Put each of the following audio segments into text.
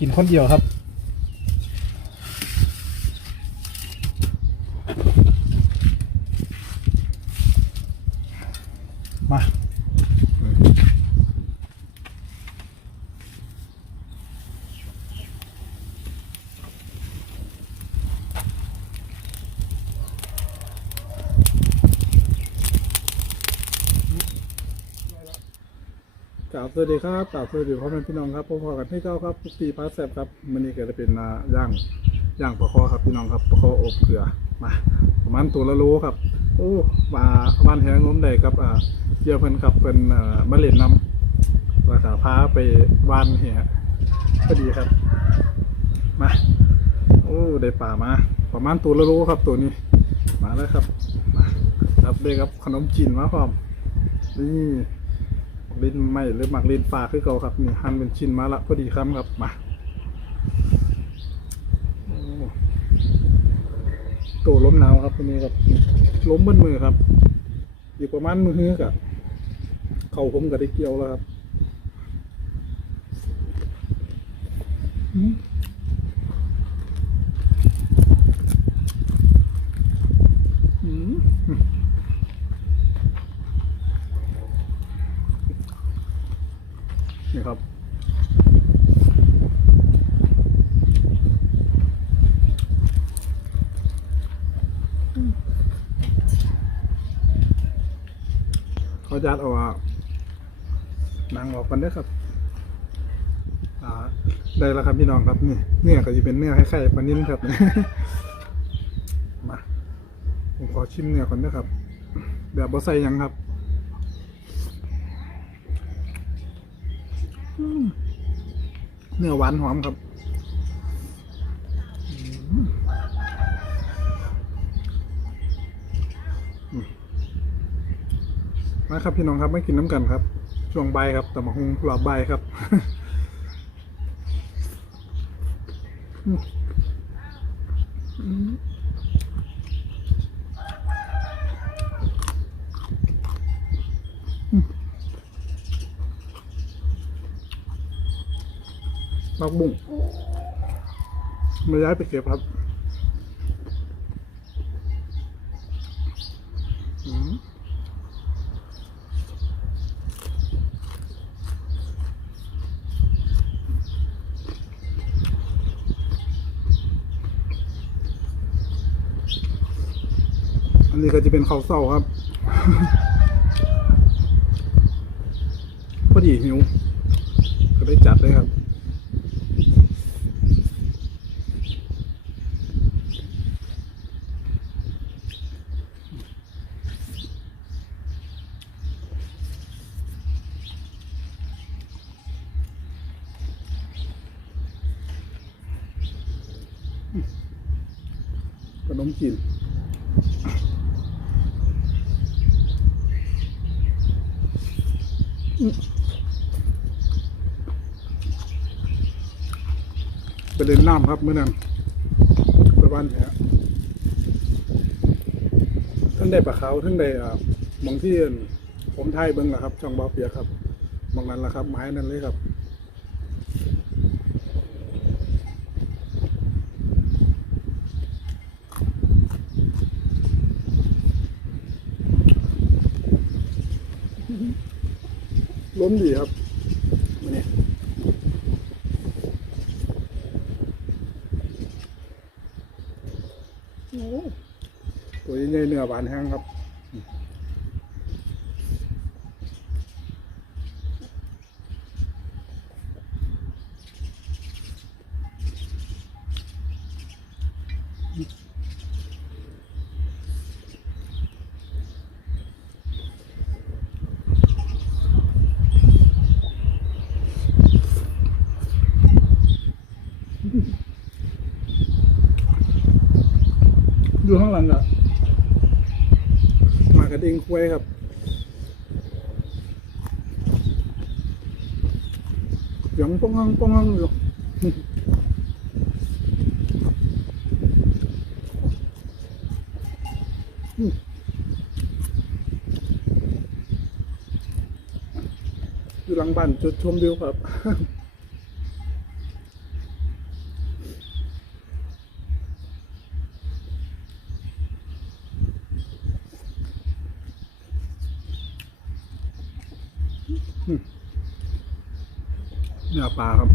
กินคนเดียวครับ สวัสดีครับกราบสวัสดีพ่อแม่พี่น้องครับพบกันที่เก้าครับทุกปีพาแซบครับมันนี้ก็จะเป็นย่างย่างปลาคอครับพี่น้องครับปลาคออบเกลือมาประมาณตัวละโลครับ โอ้มาบ้านแห้งงมได้ครับอ่าเกี่ยวเพิ่นครับเพิ่นมาเล่นน้ำราคาพาไปบ้านเหียก็ดีครับ มาโอ้ได้ป่ามา ประมาณตัวละโลครับตัวนี้ มาแล้วครับมารับได้ครับขนมจีนมาพร้อมนี่ ลิ้นไม่หรือหมักลิ้นปลาคือเก่าครับนี่หั่นเป็นชิ้นมาละพอดีครับครับมาตัวล้มหนาวครับตัวนี้ครับล้มบนมือครับ อยู่ประมาณมือฮื้อกะเข่าผมก็ได้เกี่ยวแล้วครับอืมอืม นี่ครับเขาจัดเอาว่าหนังออกกันได้ครับได้แล้วครับพี่น้องครับนี่เนื้อก็จะเป็นเนื้อคล้ายๆปลานิ่นครับมาผมขอชิมเนื้อก่อนนะครับ แบบบ่ใส่ยังครับ เนื้อหวานหอมครับมาครับพี่น้องครับไม่กินน้ำกันครับ ช่วงใบครับแต่มาหุงรอบบ่ายครับ อืมอืม ผักบุ้งมาย้ายไปเก็บครับอันนี้ก็จะเป็นข้าวเศร้าครับ พอดีหิว ก็ได้จัดเลยครับ ขนมจีนไปเล่นน้ำครับเมื่อนั้นไปบ้านแผลทั้งได้ปลาเขาวทั้งได้มองที่ผมไทยเบิ้งล่ะครับช่องบอเปียครับมองนั้นละครับไม้นั่นเลยครับ ล้มดีครับมาเนี่ยโอ้ตัวใหญ่ๆเนื้อบานแห้งครับ อยู่ข้างหลังอะ มากระดิ่งควยครับเสียงป้องงังป้องงังอยู่อยู่หลังบ้านจุดชมวิวครับ เนื้อปลาครับ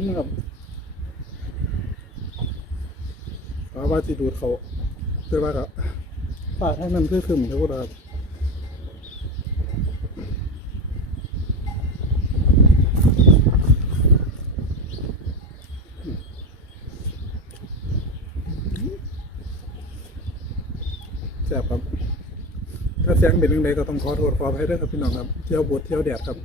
ล้มครับปลาว่าจีดูดเขาแต่ว่าครับปลาทั้งนั้นคือขึ้นเท่าไหร่ครับแซ่บครับ ถ้าเสียงเป็นยังไงก็ต้องขอโทษขออภัยด้วยครับพี่น้องครับ เที่ยวบดเที่ยวแดดครับ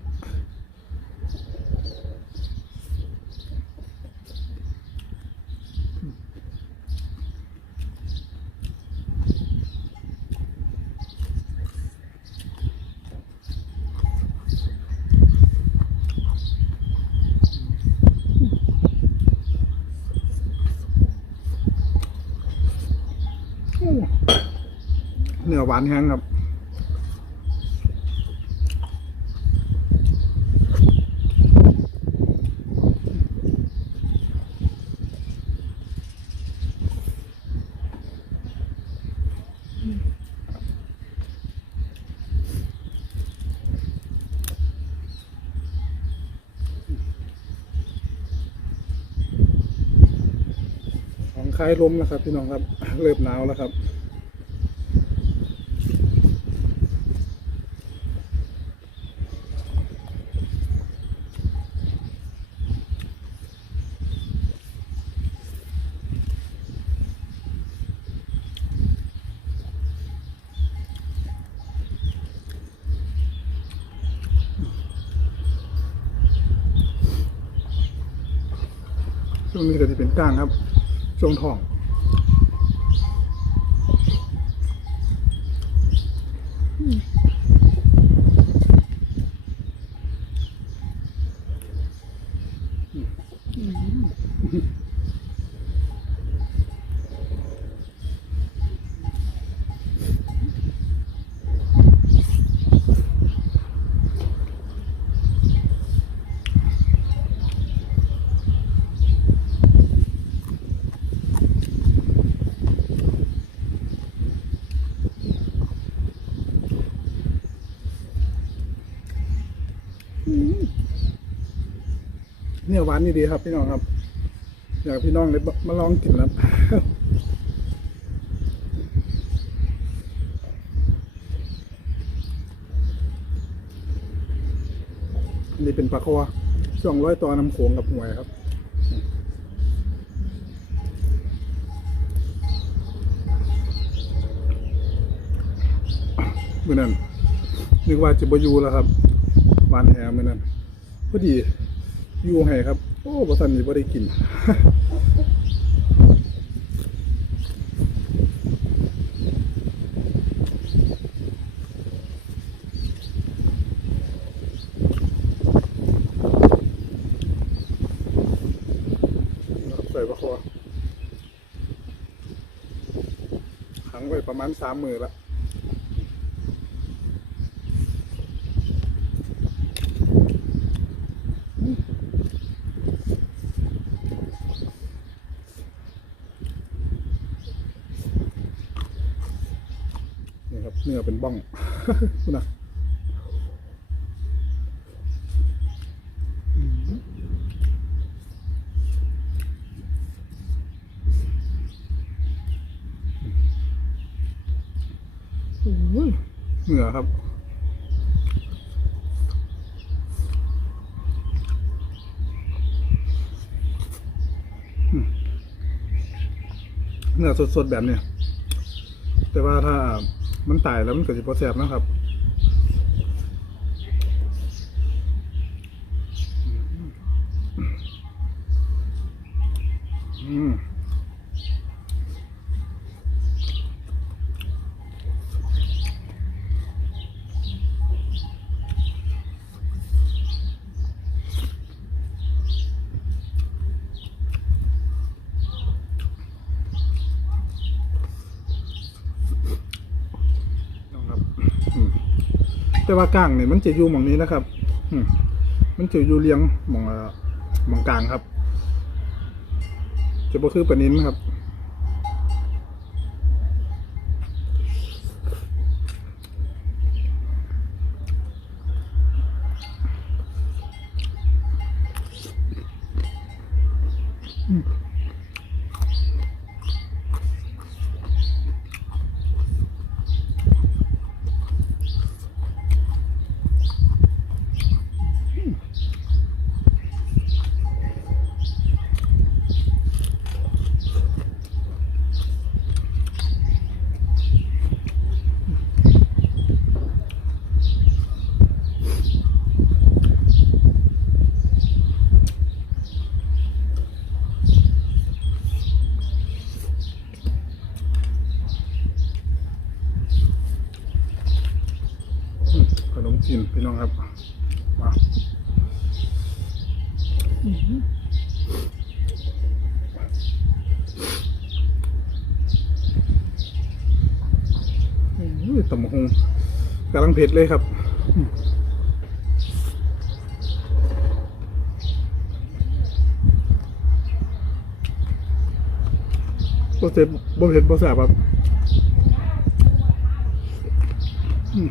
เนื้อหวานแห้งครับของคลายลมแล้วครับพี่น้องครับ เริ่มหนาวแล้วครับ ช่วงนี้ก็จะเป็นก้างครับช่วงทอง เนี่ยหวานนี่ดีครับ พี่น้องครับ อยากพี่น้องเลยมาลองกินแล้วนี่เป็นปลาคอช่วงร้อยตอน้ำโขงกับหวยครับเมื่อนั้นนึกว่าจะบอยูแล้วครับวานแหเมื่อนั้นพอดี อยูให้ครับ โอ้บสันนี่บ่ได้กินใส่ปลาคอขังไว้ประมาณสามมือละ ครับเนื้อเป็นบ้องคุณนะอุ้ยเนื้อครับเนื้อสดๆแบบเนี้ยแต่ว่าถ้า มันตายแล้วมันเกิดสิบแสบนะครับ อืม แต่ว่าก้างเนี่ยมันจะอยู่หมองนี้นะครับมันจะอยู่เลี้ยงหมองหมองกลางครับ จะบ่คือปนิ้นครับอืมขนมจีนพี่น้องครับ มาอุ้ย ตำบักหงกำลังเผ็ดเลยครับอืมบ่เผ็ดบ่เผ็ดบ่แสบครับ อืม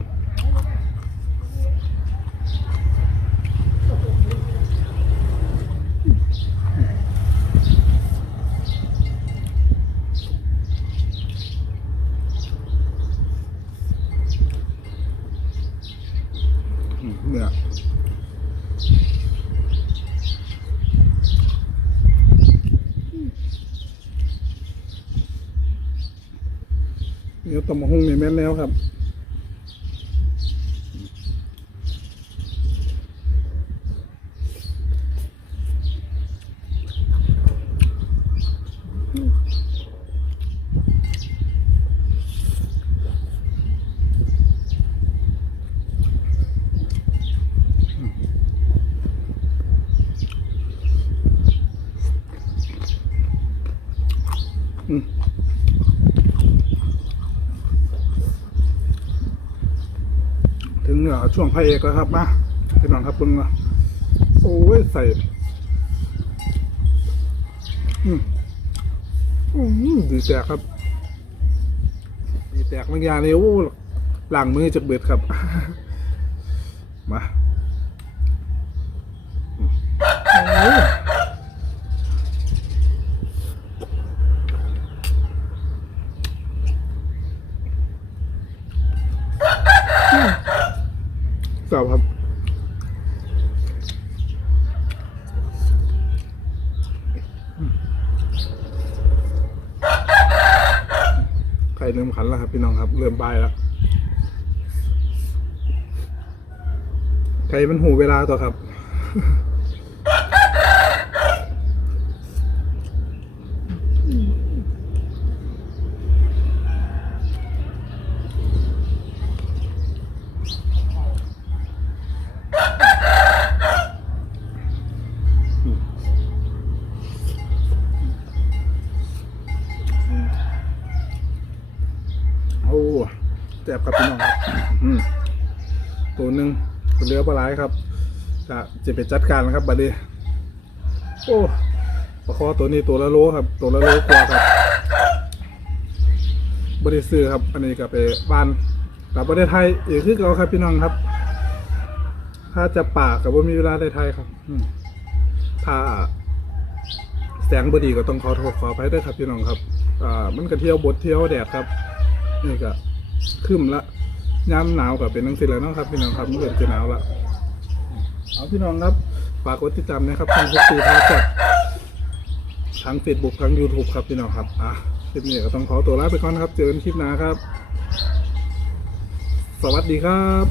เนี่ยเนื้อตำมะฮุ่งนี่แม่นแล้วครับ ช่วงพระเอกแล้วครับมาพี่น้องครับเพิ่งมาโอ้ยใส่อืมอืมดีแตกครับ ดีแตกบางอย่างเลยโอ้ล้างมือจะเบิดครับ มาอืมโอ้ย กลับครับ ไข่เริ่มขันแล้วครับพี่น้องครับ เริ่มบายแล้วไข่มันหูเวลาต่อครับ แจ็บครับพี่น้องครับอืมตัวหนึ่งตัวเรือปลาไหลครับจะจะไปจัดการนะครับบัดนี้โอ้ปลาคอตัวนี้ตัวละโลครับ ตัวละโลกว่าครับบริซื้อครับ อันนี้ก็ไปบ้านกลับประเทศไทยอีกคือเก่าครับพี่น้องครับ ถ้าจะป่ากับว่ามีเวลาในไทยครับอืถ้าแสงบดีก็ต้องขอโทษขออภัยด้วยครับพี่น้องครับ อ่า มันก็เที่ยวบดเที่ยวแดดครับ นี่ก็ ขึ้นละย้ำหนาวกับเป็นนังสิแล้วเนาะครับพี่น้องครับมันเกิดจะหนาวละเอาพี่น้องครับฝากกดติดตามนะครับทางพุกตีพาจัดทั้งเฟซบุ๊กทั้ง YouTube ครับพี่น้องครับอะคลิปนี้ก็ต้องขอตัวลาไปก่อนครับ เจอกันคลิปหน้าครับ สวัสดีครับ